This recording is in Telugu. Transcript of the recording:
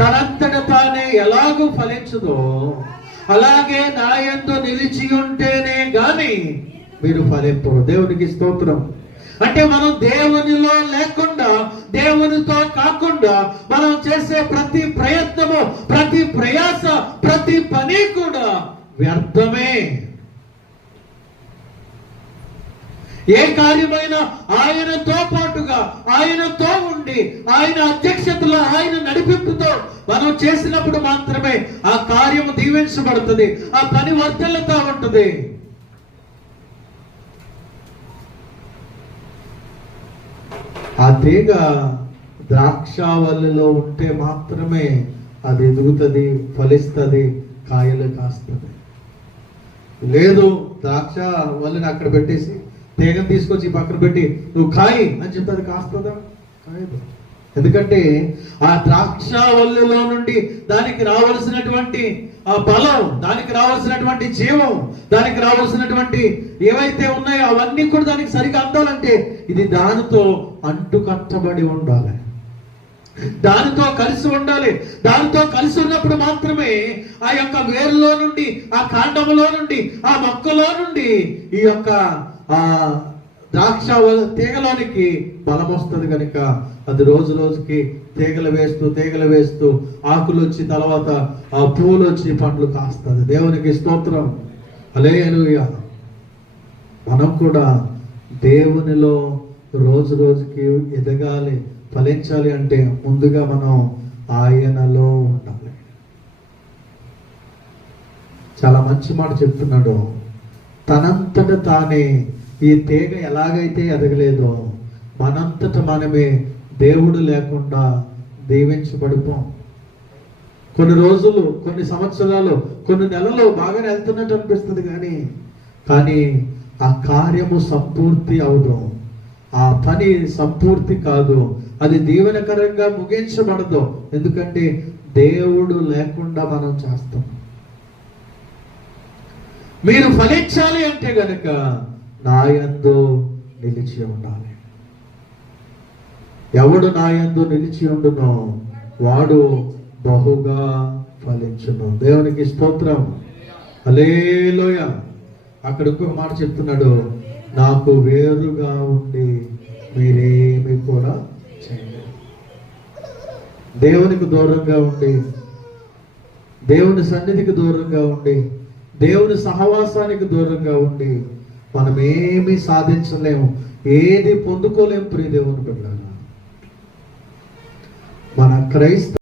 తనంతట తానే ఎలాగూ ఫలించదో అలాగే నా యందు నిలిచి ఉంటేనే గాని మీరు ఫలింపరు. దేవునికి స్తోత్రం. అంటే మనం దేవునిలో లేకుండా, దేవునితో కాకుండా మనం చేసే ప్రతి ప్రయత్నము, ప్రతి ప్రయాస, ప్రతి పని కూడా వ్యర్థమే. ఏ కార్యమైనా ఆయనతో పాటుగా, ఆయనతో ఉండి, ఆయన అధ్యక్షతలో, ఆయన నడిపింపుతో మనం చేసినప్పుడు మాత్రమే ఆ కార్యము దీవించబడుతుంది, ఆ పని వర్ధలతో ఉంటుంది. ఆ తీగ ద్రాక్షావల్లిలో ఉంటే మాత్రమే అది ఎదుగుతుంది, ఫలిస్తుంది, కాయలు కాస్తుంది. లేదు, ద్రాక్ష వల్లిని అక్కడ పెట్టేసి తీగను తీసుకొచ్చి పక్కన పెట్టి నువ్వు కాయి అని చెప్తే అది కాస్తుందా? కాయదు. ఎందుకంటే ఆ ద్రాక్షావల్లిలో నుండి దానికి రావాల్సినటువంటి ఆ బలం, దానికి రావాల్సినటువంటి జీవం, దానికి రావాల్సినటువంటి ఏవైతే ఉన్నాయో అవన్నీ కూడా దానికి సరిగా అందాలంటే ఇది దానితో అంటుకట్టబడి ఉండాలి, దానితో కలిసి ఉండాలి. దానితో కలిసి ఉన్నప్పుడు మాత్రమే ఆ యొక్క వేరులో నుండి, ఆ కాండములో నుండి, ఆ మొక్కలో నుండి ఈ యొక్క ఆ ద్రాక్ష తీగలోనికి బలం వస్తుంది. కనుక అది రోజు రోజుకి తీగలు వేస్తూ ఆకులు వచ్చి తర్వాత ఆ పువ్వులు వచ్చి పండ్లు కాస్తుంది. దేవునికి స్తోత్రం. హల్లెలూయా. మనం కూడా దేవునిలో రోజు రోజుకి ఎదగాలి, ఫలించాలి అంటే ముందుగా మనం ఆయనలో ఉండాలి. చాలా మంచి మాట చెప్తున్నాడు. తనంతట తానే ఈ తీగ ఎలాగైతే ఎదగలేదో మనంతట మనమే దేవుడు లేకుండా దీవించబడిపోం. కొన్ని రోజులు, కొన్ని సంవత్సరాలు, కొన్ని నెలలు బాగానే వెళ్తున్నట్టు అనిపిస్తుంది, కానీ ఆ కార్యము సంపూర్తి అవదు, ఆ పని సంపూర్తి కాదు, అది దీవెనకరంగా ముగించబడదు. ఎందుకంటే దేవుడు లేకుండా మనం చేస్తాం. మీరు ఫలించాలి అంటే గనక నా యందు నిలిచి ఉండాలి. ఎవడు నా యందు నిలిచి ఉండునో వాడు బహుగా ఫలించును. దేవునికి స్తోత్రం. హల్లెలూయా. అక్కడ ఇంకొక మాట చెప్తున్నాడు, నాకు వేరుగా ఉండి మీరేమి కూడా చేయలేరు. దేవునికి దూరంగా ఉండి, దేవుని సన్నిధికి దూరంగా ఉండి, దేవుని సహవాసానికి దూరంగా ఉండి మనం ఏమీ సాధించలేము, ఏది పొందుకోలేము. ప్రియ దేవుని బిడ్డలారా, మన క్రైస్తవ